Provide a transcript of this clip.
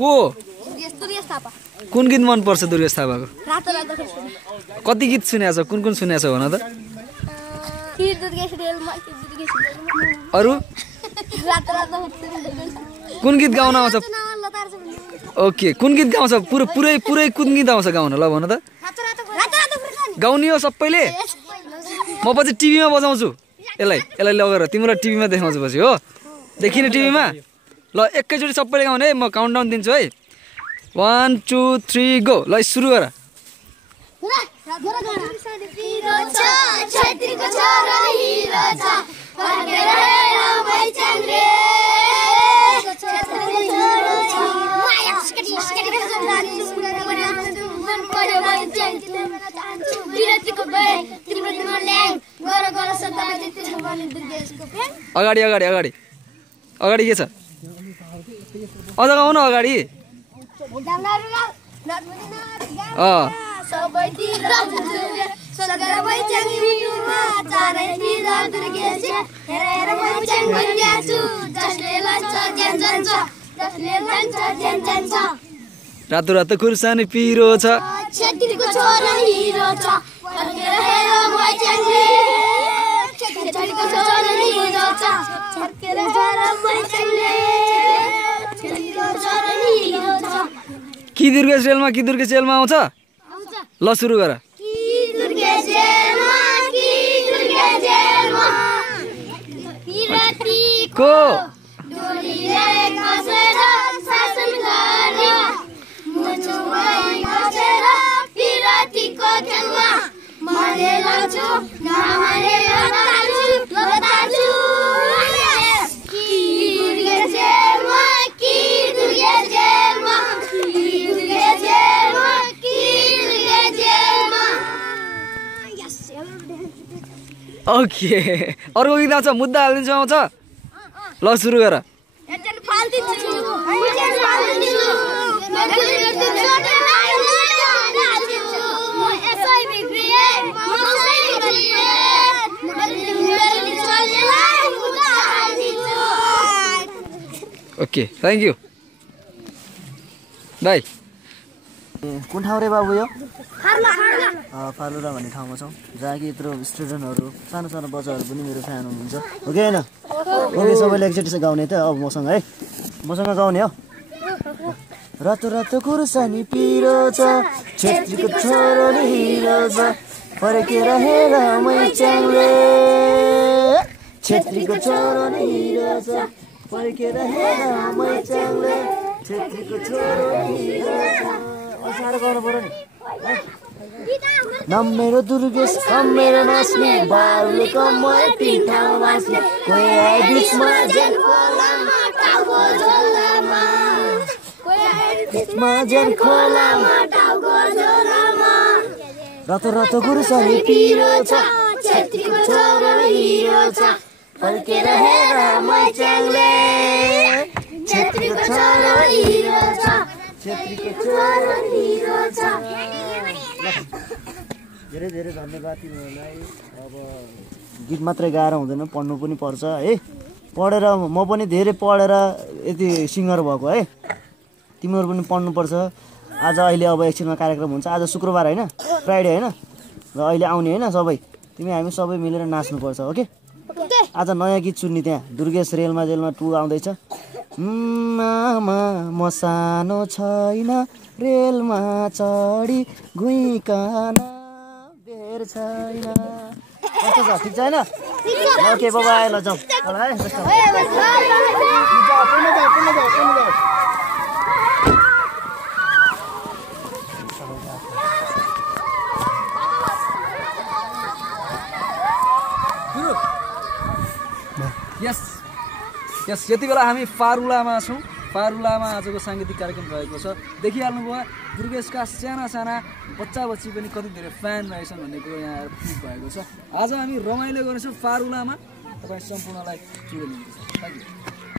को कुन गीत मन पर्छ दुर्गेश थापाको कति गीत सुनेछ कुन सुनेछ भन त अरु कुन गीत गाउन आउँछ ओके कुन गीत गाउँछ पुरै कुन गीत आउँछ गाउन ल भन त गाउने हो सबैले म पछि टिभीमा बजाउँछु यसलाई लगेर तिमीलाई टिभीमा देखाउँछु पछि हो देखिने टिभीमा ल एकैचोटि सबैले गाउने है म काउन्टडाउन दिन्छु है 1 2 3 गो ल सुरु गर अगाडि अगाडि अगाडि अगाडि के छ अझ गाउन अगाडि रातो रातो खुर्सानी पिरो छ कि दुर्गेश रेलमा आउँछ ल सुरु गर को ओके अर्को गीत आउँछ मुद्दा हालिदिन्छु आउँछ ल सुरु गर ओके थ्याङ्क यू बाई कुन ठाउँ रे बाबु यो फालुरा भन्ने ठाउँमा छौँ जहाँ कि यत्रो स्टुडेन्टहरू सानो सानो बच्चाहरू पनि मेरो फ्यान हुनुहुन्छ हो कि होइन ओके सबैले एकचोटि चाहिँ गाउने त अब मसँग है मसँग गाउने हो रातो रातो खुर्सानी पिरो छ छेत्रीको छोरो नि हिरो छ फर्केर हेर मैच्याङले छेत्रीको छोरो नि हिरो छ फर्केर हेर मैच्याङले छेत्रीको छोरो नि हिरो छ साह्रो गर्नु पर्यो नि नम्मेरो दुर्गेश कम्मेरो नाच्ने बारुले कम्मै पिठाउ बाँच्ने कोही आए बिचमा जेन खोलामा टाउको झोलामा कोही आए बिचमा जेन खोलामा टाउको झोलामा रातो रातो खुर्सानी पिरो छ छेत्रीको छोरो हिरो छ फर्केर हेर मैच्याङले छेत्रीको छोरो हिरो छ छेत्रीको छोरो हिरो छ धेरै धेरै धन्यवाद तिमीहरूलाई अब गीत मात्रै गाएर हुँदैन पढ्नु पनि पर्छ है पढेर म पनि धेरै पढेर यति सिङ्गर भएको है तिमीहरू पनि पढ्नुपर्छ आज अहिले अब एकछिनमा कार्यक्रम हुन्छ आज शुक्रबार होइन फ्राइडे होइन र अहिले आउने होइन सबै तिमी हामी सबै मिलेर नाच्नुपर्छ ओके आज नयाँ गीत सुन्ने त्यहाँ दुर्गेश रेलमा जेलमा 2 आउँदैछ म सानो छैन रेलमा चढी घुइकन बेर छैन कस्तो छ ठिक छैन ओके बाबा ल जाऊ यस यस यति बेला हामी फारुलामा छौँ फारुलामा आजको साङ्गीतिक कार्यक्रम रहेको छ देखिहाल्नुभयो दुर्गेशका साना साना बच्चा बच्ची पनि कति धेरै फ्यान रहेछन् भन्ने कुरो यहाँ आएर प्रुफ भएको छ आज हामी रमाइलो गर्नेछौँ फारुलामा तपाईँ सम्पूर्णलाई जोडिनुहुन्छ थ्याङ्क यू